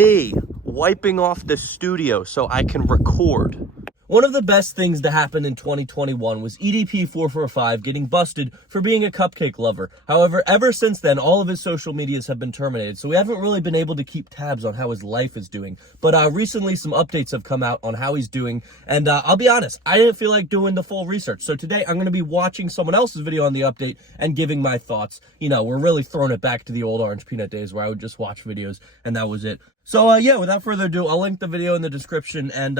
me wiping off the studio so I can record. One of the best things to happen in 2021 was EDP445 getting busted for being a cupcake lover. However, ever since then, all of his social medias have been terminated, so we haven't really been able to keep tabs on how his life is doing. But recently, some updates have come out on how he's doing, and I'll be honest, I didn't feel like doing the full research. So today, I'm going to be watching someone else's video on the update and giving my thoughts. You know, we're really throwing it back to the old Orange Peanut days where I would just watch videos, and that was it. So, yeah, without further ado, I'll link the video in the description, and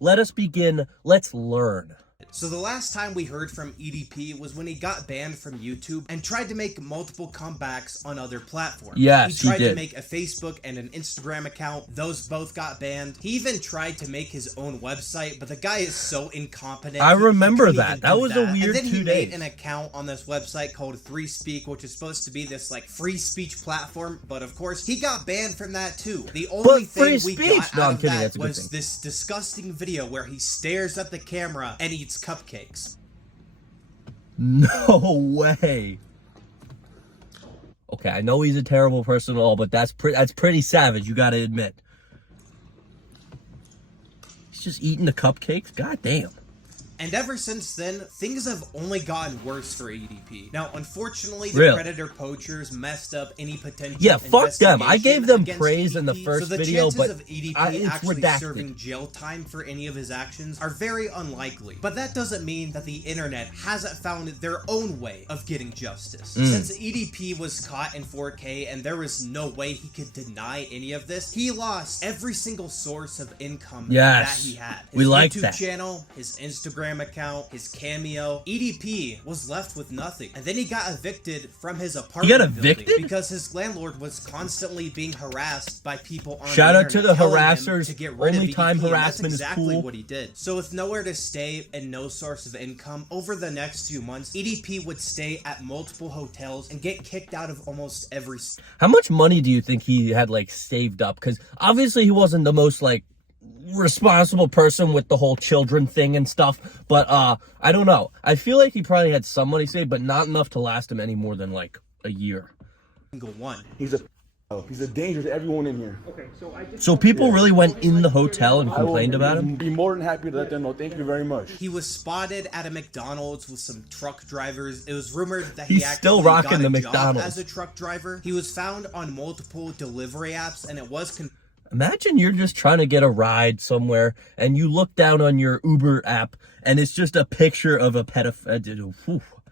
let us begin. Let's learn. So the last time we heard from EDP was when he got banned from YouTube and tried to make multiple comebacks on other platforms. Yes, he tried did. to make a Facebook and an Instagram account. Those both got banned. He even tried to make his own website, but the guy is so incompetent. I remember that. That was a weird 2 days. And then he made an account on this website called Free Speak, which is supposed to be this like free speech platform, but of course he got banned from that too. The only thing we got out of that was this disgusting video where he stares at the camera and eats cupcakes. No way. Okay, I know he's a terrible person and all, but that's pretty savage, you gotta admit. He's just eating the cupcakes? God damn. And ever since then, things have only gotten worse for EDP. Now, unfortunately, the Really? Predator poachers messed up any potential Yeah, fuck them. I gave them against praise in the EDP, first so the video, chances but of EDP it's actually redacted. serving jail time for any of his actions are very unlikely. But that doesn't mean that the internet hasn't found their own way of getting justice. Since EDP was caught in 4K and there was no way he could deny any of this, he lost every single source of income that he had. His We like YouTube that. channel, his Instagram account, his Cameo. EDP was left with nothing, and then he got evicted from his apartment. He got evicted building because his landlord was constantly being harassed by people on Shout the out to the internet telling him harassers. to get rid of Only time EDP, and harassment that's exactly is cool. what he did. So with nowhere to stay and no source of income, over the next few months, EDP would stay at multiple hotels and get kicked out of almost every. How much money do you think he had, like, saved up? Because obviously he wasn't the most, like, responsible person with the whole children thing and stuff, but I don't know. I feel like he probably had some money saved, but not enough to last him any more than like a year. Single one. He's a danger to everyone in here. Okay, So people really went in the hotel and complained about him? Be more than happy to let them know. Thank you very much. He was spotted at a McDonald's with some truck drivers. It was rumored that He's he still actually rocking got the a job McDonald's. as a truck driver. He was found on multiple delivery apps, and it was Imagine you're just trying to get a ride somewhere and you look down on your Uber app and it's just a picture of a pedophile.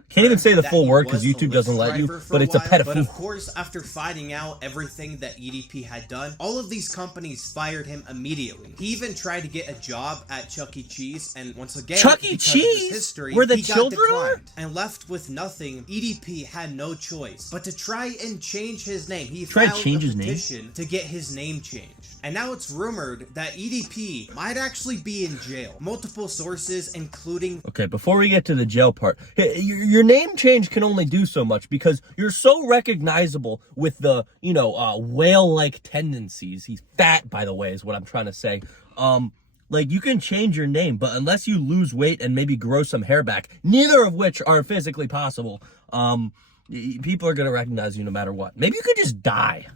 Can't even say the full word because YouTube doesn't let you, but it's a pedophile. But of course, after finding out everything that EDP had done, all of these companies fired him immediately. He even tried to get a job at Chuck E. Cheese, and once again, Chuck E. because of his Cheese? history, Where the he got children are? declined. And left with nothing, EDP had no choice but to try and change his name. He filed a petition to get his name changed. And now it's rumored that EDP might actually be in jail. Multiple sources, including... Okay, before we get to the jail part, your name change can only do so much because you're so recognizable with the, you know, whale-like tendencies. He's fat, by the way, is what I'm trying to say. Like, you can change your name, but unless you lose weight and maybe grow some hair back, neither of which are physically possible, people are going to recognize you no matter what. Maybe you could just die.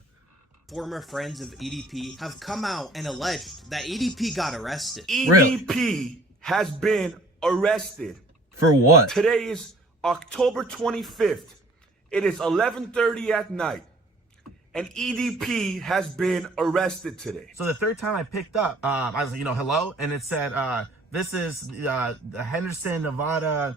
Former friends of EDP have come out and alleged that EDP got arrested. EDP has been arrested. For what? Today is October 25th. It is 11:30 at night. And EDP has been arrested today. so the third time I picked up, I was like, hello, and it said, this is the Henderson, Nevada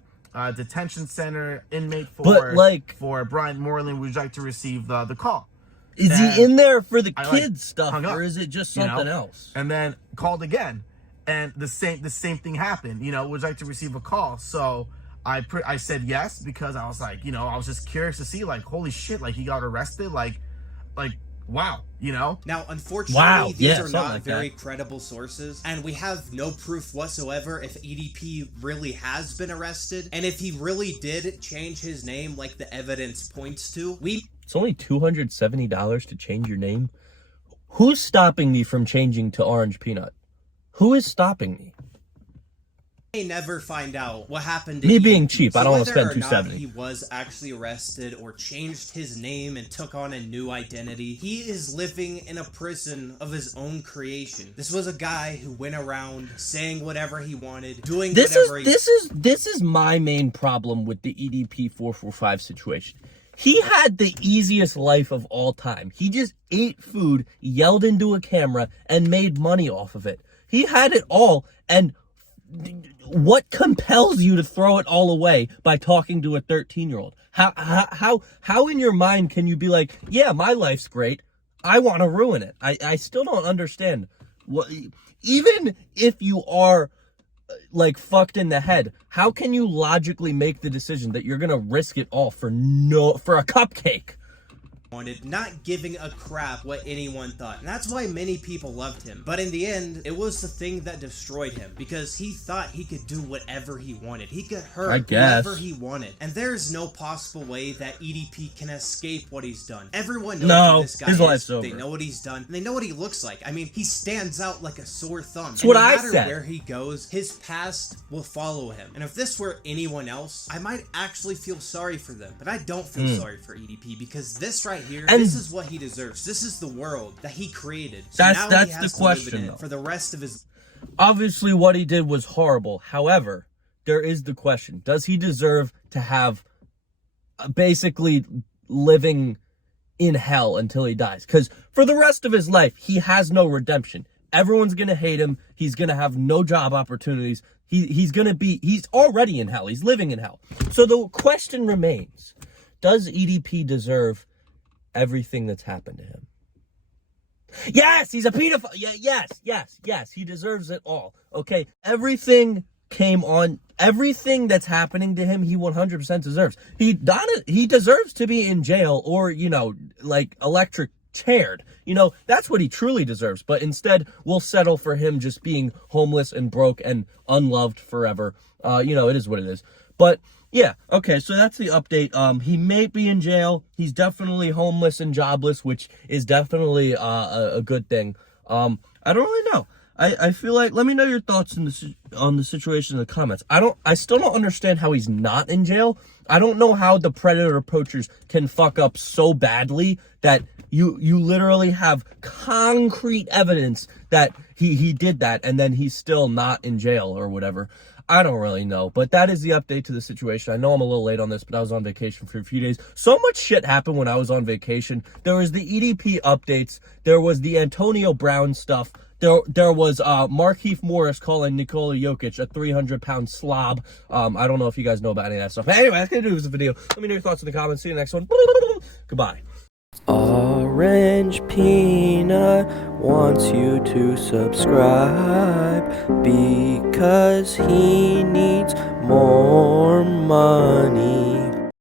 Detention Center inmate for Brian Moreland. Would you like to receive the call? Is And he in there for the I, kids stuff, hung up, or is it just something else? And then called again, and the same thing happened. Would you like to receive a call? So I said yes because I was like, I was just curious to see, like, holy shit, like he got arrested, like wow, Now, unfortunately, these are not like very credible sources, and we have no proof whatsoever if EDP really has been arrested, and if he really did change his name like the evidence points to. It's only $270 to change your name. Who's stopping me from changing to Orange Peanut? Who is stopping me? may never find out what happened to Me EDP. being cheap, I don't want to spend Whether or not $270. he was actually arrested or changed his name and took on a new identity, he is living in a prison of his own creation. This was a guy who went around saying whatever he wanted, doing whatever he... This is my main problem with the EDP445 situation. He had the easiest life of all time. He just ate food, yelled into a camera, and made money off of it. He had it all, and what compels you to throw it all away by talking to a 13-year-old? How in your mind can you be like, yeah, my life's great, I want to ruin it? I still don't understand. Even if you are like fucked in the head, how can you logically make the decision that you're gonna risk it all for a cupcake? Wanted, not giving a crap what anyone thought. And that's why many people loved him. But in the end, it was the thing that destroyed him, because he thought he could do whatever he wanted. He could hurt whoever he wanted. And there's no possible way that EDP can escape what he's done. Everyone knows who this guy his is. life's over. They know what he's done. And they know what he looks like. I mean, he stands out like a sore thumb. That's what I said. No matter where he goes, his past will follow him. And if this were anyone else, I might actually feel sorry for them. But I don't feel sorry for EDP, because this right here, and this is what he deserves. This is the world that he created. So that's now that's he the has to question, live in though. it for the rest of his... Obviously, what he did was horrible. However, there is the question: does he deserve to have basically living in hell until he dies? Because for the rest of his life, he has no redemption. Everyone's gonna hate him. He's gonna have no job opportunities. He's already in hell. He's living in hell. So the question remains: does EDP deserve everything that's happened to him? Yes, he's a pedophile. Yeah, yes, he deserves it all. Okay, everything that's happening to him, he 100% deserves. He deserves to be in jail, or, like electric chaired. That's what he truly deserves. But instead, we'll settle for him just being homeless and broke and unloved forever. It is what it is. But yeah, okay, so that's the update. He may be in jail. He's definitely homeless and jobless, which is definitely a good thing. I don't really know. I feel like, let me know your thoughts on the situation in the comments. I still don't understand how he's not in jail. I don't know how the predator poachers can fuck up so badly that you literally have concrete evidence that he did that, and then he's still not in jail or whatever. I don't really know, but that is the update to the situation. I know I'm a little late on this, but I was on vacation for a few days. So much shit happened when I was on vacation. There was the EDP updates. There was the Antonio Brown stuff. There was Markieff Morris calling Nikola Jokic a 300-pound slob. I don't know if you guys know about any of that stuff. But anyway, that's going to do this video. Let me know your thoughts in the comments. See you in the next one. Goodbye. Orange Peanut wants you to subscribe because he needs more money.